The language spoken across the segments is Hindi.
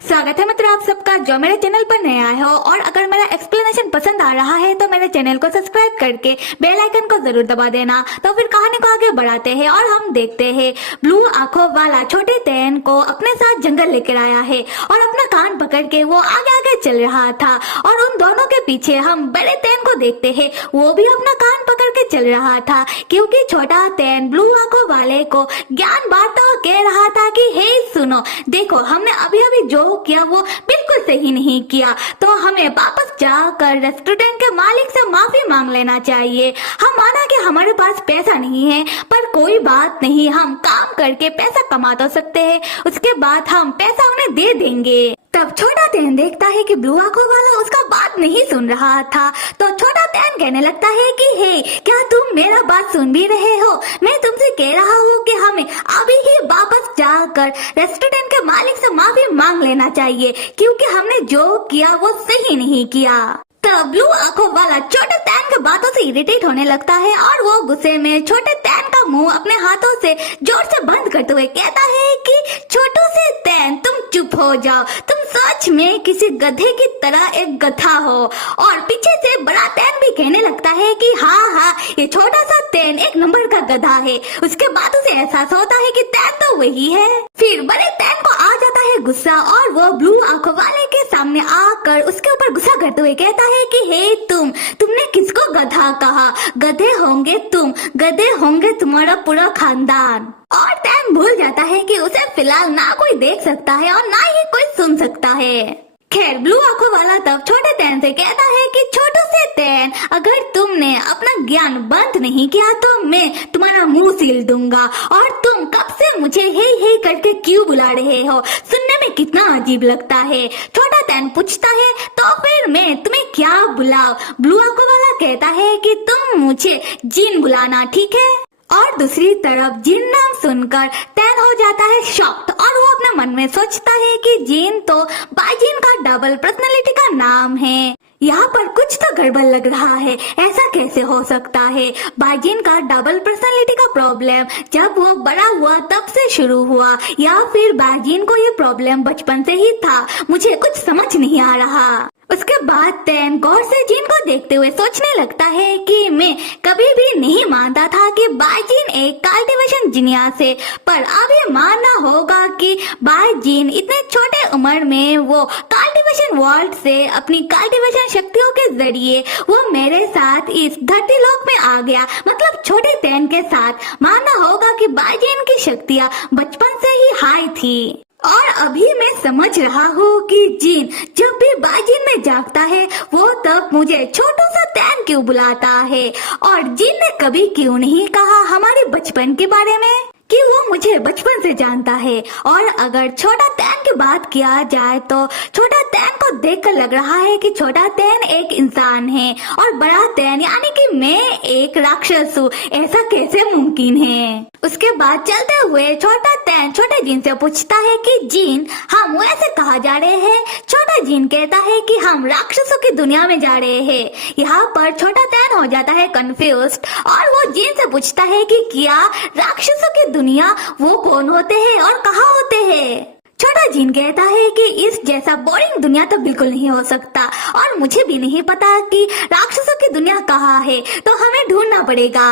स्वागत है मित्रों आप सबका जो मेरे चैनल पर नया आए हो। और अगर मेरा एक्सप्लेनेशन पसंद आ रहा है तो मेरे चैनल को सब्सक्राइब करके बेल आइकन को जरूर दबा देना। तो फिर कहानी को आगे बढ़ाते हैं और हम देखते हैं ब्लू आंखों वाला छोटे तैन को अपने साथ जंगल लेकर आया है और अपना कान पकड़ के वो आगे आगे चल रहा था। और उन दोनों के पीछे हम बड़े तैन को देखते हैं, वो भी अपना कान पकड़ के चल रहा था क्योंकि छोटा तैन ब्लू आंखों वाले को ज्ञान बांटता हुआ कह रहा था कि हे सुनो, देखो हमने अभी अभी जो किया वो बिल्कुल सही नहीं किया, तो हमें वापस जाकर रेस्टोरेंट के मालिक से माफी मांग लेना चाहिए। हम माना कि हमारे पास पैसा नहीं है, पर कोई बात नहीं, हम काम करके पैसा कमा तो सकते हैं, उसके बाद हम पैसा उन्हें दे देंगे। तब छोटा तैन देखता है कि ब्लू आंखों वाला उसका बात नहीं सुन रहा था, तो छोटा तैन कहने लगता है कि हे, क्या तुम मेरा बात सुन भी रहे हो? मैं तुमसे कह रहा हूँ कि हमें अभी ही वापस जाकर रेस्टोरेंट के मालिक से माफी मांग लेना चाहिए क्योंकि हमने जो किया वो सही नहीं किया। तब ब्लू आंखों वाला छोटे तैन के बातों से इरिटेट होने लगता है और वो गुस्से में छोटे तैन का मुंह अपने हाथों से जोर से बंद करते हुए कहता है कि छोटू से तैन तुम चुप हो जाओ, तुम सच में किसी गधे की तरह एक गधा हो। और पीछे से बड़ा तैन भी कहने लगता है कि हाँ, ये छोटा सा तैन एक नंबर का गधा है। उसके बातों से एहसास होता है कि तैन तो वही है। फिर बड़े तैन को आ जाता है गुस्सा और वो ब्लू आंखों वाले के सामने आकर उसके ऊपर गुस्सा करते हुए कहता है कि हे तुमने किसको गधा कहा? गधे होंगे तुम, गधे होंगे तुम्हारा पूरा खानदान। और तैन भूल जाता है कि उसे फिलहाल ना कोई देख सकता है और ना ही कोई सुन सकता है। खैर ब्लू आंखों वाला तब छोटे तैन से कहता है कि छोटू से तैन, अगर तुमने अपना ज्ञान बंद नहीं किया तो मैं तुम्हारा मुंह सील दूंगा। और तुम कब से मुझे हे करके क्यों बुला रहे हो? सुनने में कितना अजीब लगता है। छोटा तैन पूछता है तो फिर मैं तुम्हें क्या बुलाऊं? ब्लू आंखों वाला कहता है कि तुम मुझे जिन बुलाना, ठीक है? और दूसरी तरफ जिन नाम सुनकर तैन हो जाता है शॉक्ड और वो अपने मन में सोचता है कि जिन तो बाइजिन का डबल पर्सनालिटी का नाम है। यहाँ पर कुछ तो गड़बड़ लग रहा है, ऐसा कैसे हो सकता है? बाइजिन का डबल पर्सनालिटी का प्रॉब्लम जब वो बड़ा हुआ तब से शुरू हुआ या फिर बाइजिन को ये प्रॉब्लम बचपन से ही था? मुझे कुछ समझ नहीं आ रहा। उसके बाद तैन गौर से जिन को देखते हुए सोचने लगता है कि मैं कभी भी नहीं मानता था कि बाइजिन एक कल्टीवेशन जीनियस है, पर अब ये मानना होगा कि बाइजिन इतने छोटे उम्र में वो कल्टीवेशन वर्ल्ड से अपनी कल्टीवेशन शक्तियों के जरिए वो मेरे साथ इस धरती लोक में आ गया। मतलब छोटे तैन के साथ मानना होगा कि बाइजिन की शक्तियाँ बचपन से ही हाई थी। और अभी मैं समझ रहा हूँ कि जिन जब भी बाइजिन में जागता है वो तब मुझे छोटू सा तैन क्यों बुलाता है, और जिन ने कभी क्यों नहीं कहा हमारे बचपन के बारे में कि वो मुझे बचपन से जानता है। और अगर छोटा तैन की बात किया जाए तो छोटा तैन को देखकर लग रहा है कि छोटा तैन एक इंसान है और बड़ा तैन यानी कि मैं एक राक्षस हूँ, ऐसा कैसे मुमकिन है? उसके बाद चलते हुए छोटा तैन छोटे जिन से पूछता है कि जिन हम वैसे कहाँ जा रहे हैं? छोटा जिन कहता है कि हम राक्षसों की दुनिया में जा रहे हैं। यहाँ पर छोटा तैन हो जाता है कंफ्यूज्ड और वो जिन से पूछता है कि क्या राक्षसों की दुनिया वो कौन होते हैं और कहाँ होते हैं? छोटा जिन कहता है कि इस जैसा बोरिंग दुनिया तो बिल्कुल नहीं हो सकता और मुझे भी नहीं पता कि राक्षसों की दुनिया कहाँ है, तो हमें ढूंढना पड़ेगा।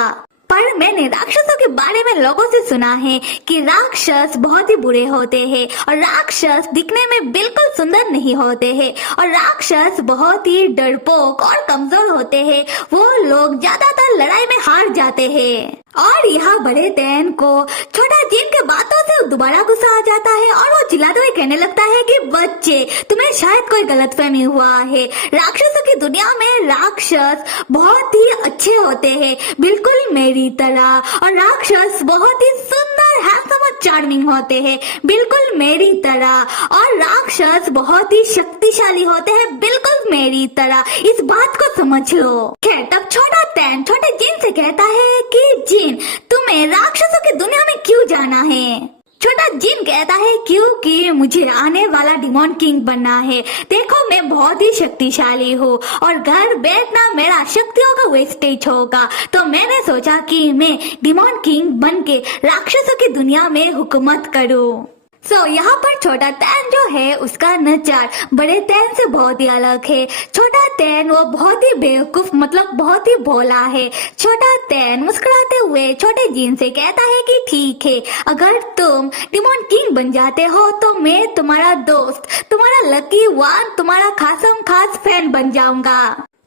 पर मैंने राक्षसों के बारे में लोगों से सुना है कि राक्षस बहुत ही बुरे होते हैं और राक्षस दिखने में बिल्कुल सुंदर नहीं होते हैं और राक्षस बहुत ही डरपोक और कमजोर होते हैं। वो लोग ज्यादातर लड़ाई में हार जाते हैं। और यहाँ बड़े तैन को छोटा जिन के बातों से दोबारा गुस्सा आ जाता है और वो चिल्लाते हुए कहने लगता है कि बच्चे, तुम्हें शायद कोई गलतफहमी हुआ है। राक्षसों की दुनिया में राक्षस बहुत ही अच्छे होते हैं, बिल्कुल मेरी तरह, और राक्षस बहुत ही सुंदर, हैंडसम और चार्मिंग होते हैं, बिल्कुल मेरी तरह, और राक्षस बहुत ही शक्तिशाली होते हैं, बिल्कुल मेरी तरह। इस बात को समझ लो। खैर तब छोटा तैन छोटे जिन से कहता है कि जिन तुम्हें राक्षसों की दुनिया में क्यों जाना है? छोटा जिन कहता है क्योंकि मुझे आने वाला डिमोन किंग बनना है। देखो मैं बहुत ही शक्तिशाली हूँ और घर बैठना मेरा शक्तियों का वेस्टेज होगा, तो मैंने सोचा कि मैं डिमोन किंग बन के राक्षसों की दुनिया में हुकूमत करूँ। यहाँ पर छोटा तैन जो है उसका नजर बड़े तैन से बहुत ही अलग है। छोटा तैन वो बहुत ही बेवकूफ मतलब बहुत ही भोला है। छोटा तैन मुस्कुराते हुए छोटे जीन से कहता है कि ठीक है, अगर तुम डिमोन किंग बन जाते हो तो मैं तुम्हारा दोस्त, तुम्हारा लकी वन, तुम्हारा खासम खास फैन बन जाऊंगा।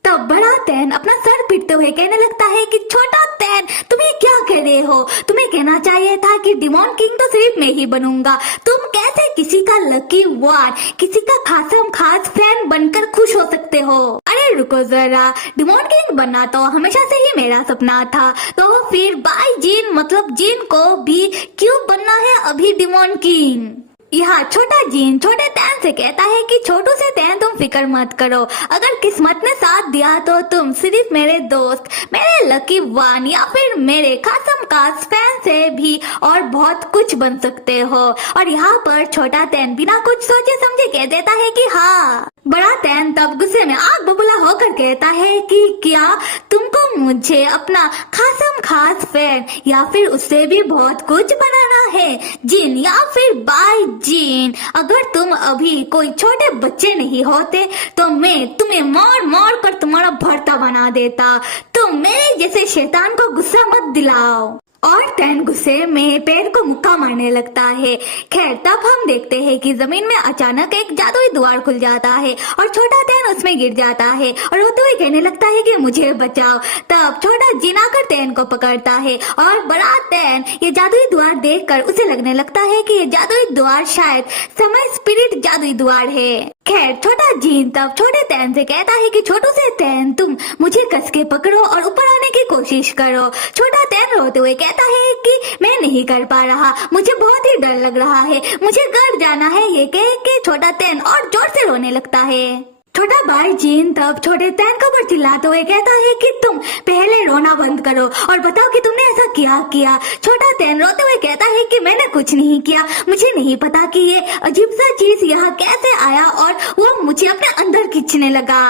तब बड़ा तैन अपना सर पीटते हुए कहने लगता है कि छोटा तैन तुम ये क्या कह रहे हो? तुम्हें कहना चाहिए था कि डिमोन किंग तो सिर्फ मैं ही बनूंगा। तुम कैसे किसी का लकी वन, किसी का खासम खास फैन बनकर खुश हो सकते हो? अरे रुको जरा, डिमोन किंग बनना तो हमेशा से ही मेरा सपना था, तो फिर बाय जीन मतलब जीन को भी क्यों बनना है अभी डिमोन किंग? यहाँ छोटा जीन छोटे तैन से कहता है कि छोटू से तैन तुम फिक्र मत करो, अगर किस्मत ने साथ दिया तो तुम सिर्फ मेरे दोस्त, मेरे लकी वन या फिर मेरे खासम खास फैन से भी और बहुत कुछ बन सकते हो। और यहाँ पर छोटा तैन बिना कुछ सोचे समझे कह देता है कि हाँ। बड़ा तैन तब गुस्से में आग बबूला होकर कहता है कि क्या तुमको मुझे अपना खासम खास फैन या फिर उससे भी बहुत कुछ बनाना है जीन या फिर बाय जीन? अगर तुम अभी कोई छोटे बच्चे नहीं होते तो मैं तुम्हें मार मार कर तुम्हारा भरता बना देता। तो मेरे जैसे शैतान को गुस्सा मत दिलाओ। और तैन गुस्से में पेड़ को मुक्का मारने लगता है। खैर तब हम देखते हैं कि जमीन में अचानक एक जादुई द्वार खुल जाता है और छोटा तैन उसमें गिर जाता है और रोते हुए कहने लगता है कि मुझे बचाओ। तब छोटा जीन आकर तैन को पकड़ता है और बड़ा तैन ये जादुई द्वार देखकर उसे लगने लगता है कि ये जादुई द्वार शायद समय स्पिरिट जादुई द्वार है। खैर छोटा जीन तब छोटे तैन से कहता है कि छोटू से तैन तुम मुझे कस के पकड़ो और ऊपर आने की कोशिश करो। छोटा तैन रोते हुए कहता है कि मैं नहीं कर पा रहा, मुझे बहुत ही डर लग रहा है, मुझे घर जाना है। ये कह के छोटा तैन और जोर से रोने लगता है। छोटा भाई जीन तब छोटे तैन को पर चिल्लाते हुए कहता है कि तुम पहले रोना बंद करो और बताओ कि तुमने ऐसा क्या किया। छोटा तैन रोते हुए कहता है कि मैंने कुछ नहीं किया, मुझे नहीं पता कि ये अजीब सा चीज यहाँ कैसे आया और वो मुझे अपने अंदर खींचने लगा।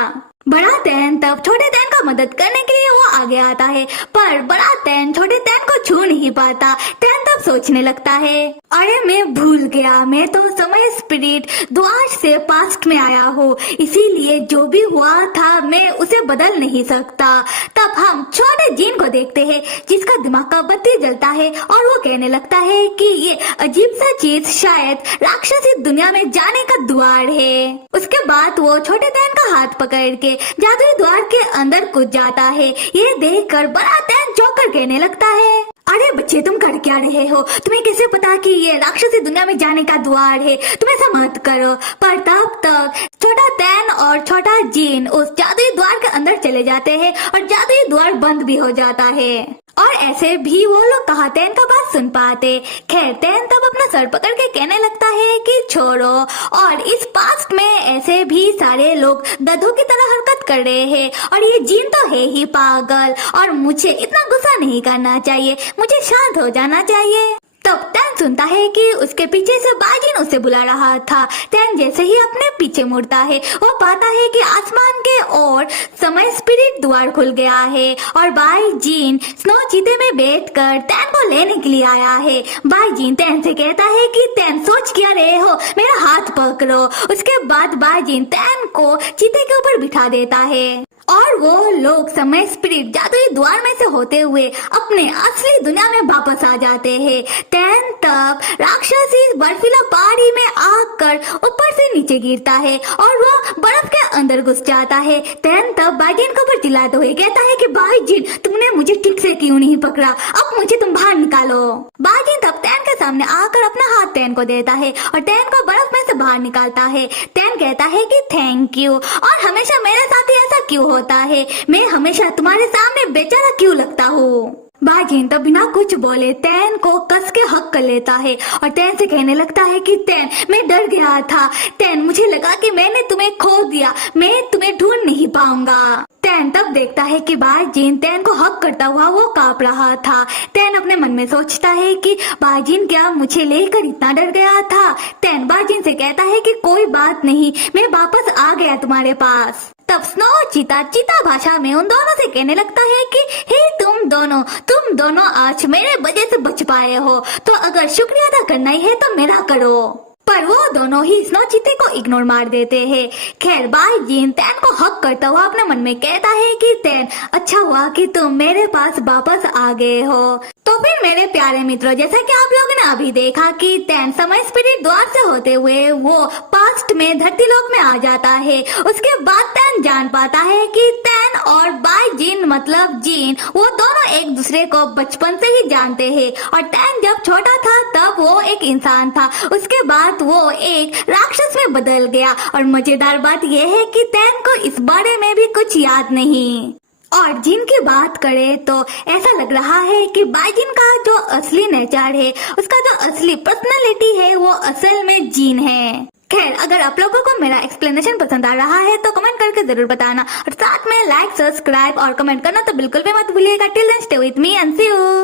बड़ा तैन तब छोटे तैन का मदद करने के लिए वो आगे आता है, पर बड़ा तैन छोटे तैन को छू नहीं पाता। तैन तब सोचने लगता है, अरे मैं भूल गया, मैं तो समय स्पिरिट द्वार से पास्ट में आया हूँ, इसीलिए जो भी हुआ था मैं उसे बदल नहीं सकता। तब हम छोटे जीन को देखते हैं जिसका दिमाग का बत्ती जलता है और वो कहने लगता है कि ये अजीब सा चीज शायद राक्षसी दुनिया में जाने का द्वार है। उसके बाद वो छोटे तैन का हाथ पकड़ के जादुई द्वार के अंदर कूद जाता है। ये देखकर बड़ा तैन चौंक कहने लगता है, अरे बच्चे तुम कर क्या रहे हो? तुम्हें कैसे पता कि ये राक्षसी दुनिया में जाने का द्वार है? तुम ऐसा मत करो। पर तब तक छोटा तैन और छोटा जीन उस जादुई द्वार के अंदर चले जाते हैं और जादुई द्वार बंद भी हो जाता है और ऐसे भी वो लोग कहा तैन का बात सुन पाते। खैर तैन तब अपना सर पकड़ के कहने लगता है कि छोड़ो, और इस पास्ट में ऐसे भी सारे लोग गधों की तरह हरकत कर रहे हैं और ये जीन तो है ही पागल, और मुझे इतना गुस्सा नहीं करना चाहिए, मुझे शांत हो जाना चाहिए। तब तैन सुनता है कि उसके पीछे से बाजीन उसे बुला रहा था। तैन जैसे ही अपने पीछे मुड़ता है वो पाता है कि आसमान के ओर समय स्पिरिट द्वार खुल गया है और बाईजीन स्नो चीते में बैठकर तैन को लेने के लिए आया है। बाईजीन तैन से कहता है कि तैन सोच क्या रहे हो, मेरा हाथ पकड़ो। उसके बाद बाईजीन तैन को चीते के ऊपर बिठा देता है और वो लोग समय स्पिरिट जादुई द्वार में से होते हुए अपने असली दुनिया में वापस आ जाते हैं। तैन तब राक्षसी बर्फीला पहाड़ी में आकर ऊपर से नीचे गिरता है और वो बर्फ के अंदर घुस जाता है। तैन तब बाईजीन को ऊपर चिल्लाते हुए कहता है कि बाईजीन तुमने मुझे ठीक से क्यों नहीं पकड़ा, अब मुझे तुम बाहर निकालो। बाईजीन तब तैन के सामने आकर अपना हाथ तैन को देता है और तैन को बर्फ में से बाहर निकालता है। तैन कहता है कि थैंक यू, और हमेशा मेरे साथ ही ऐसा क्यों होता है, मैं हमेशा तुम्हारे सामने बेचारा क्यों लगता हूँ। बाईजीन तो बिना कुछ बोले तैन को कस के हक कर लेता है और तैन से कहने लगता है कि तैन मैं डर गया था, तैन मुझे लगा कि मैंने तुम्हें खो दिया, मैं तुम्हें ढूंढ नहीं पाऊंगा। तैन तब देखता है कि बाईजीन तैन को हक करता हुआ वो कांप रहा था। तैन अपने मन में सोचता है कि बाईजीन क्या मुझे लेकर इतना डर गया था। तैन बाईजीन से कहता है कि कोई बात नहीं, मैं वापस आ गया तुम्हारे पास। तब स्नो चीता चीता भाषा में उन दोनों से कहने लगता है कि हे तुम दोनों आज मेरे वजह से बच पाए हो, तो अगर शुक्रिया अदा करना ही है तो मेरा करो। पर वो दोनों ही स्नो चीते को इग्नोर मार देते हैं। खैर बाई जीन तैन को हक करता हुआ अपने मन में कहता है कि तैन, अच्छा हुआ कि तुम मेरे पास वापस आ गए हो। तो फिर मेरे प्यारे मित्रों, जैसा कि आप लोगों ने अभी देखा कि तैन समय स्पिरिट द्वार से होते हुए वो पास्ट में धरती लोक में आ जाता है। उसके बाद तैन जान पाता है कि तैन और बाई जीन मतलब जीन वो दोनों एक दूसरे को बचपन से ही जानते हैं, और तैन जब छोटा था तब वो एक इंसान था, उसके बाद वो एक राक्षस में बदल गया। और मजेदार बात यह है कि तैन को इस बारे में भी कुछ याद नहीं। और जिन की बात करें तो ऐसा लग रहा है कि बाईजिन का जो असली नेचर है, उसका जो असली पर्सनालिटी है वो असल में जीन है। खैर अगर आप लोगों को मेरा एक्सप्लेनेशन पसंद आ रहा है तो कमेंट करके जरूर बताना, और साथ में लाइक सब्सक्राइब और कमेंट करना तो बिल्कुल भी मत भूलिएगा। Till then stay with me and see you.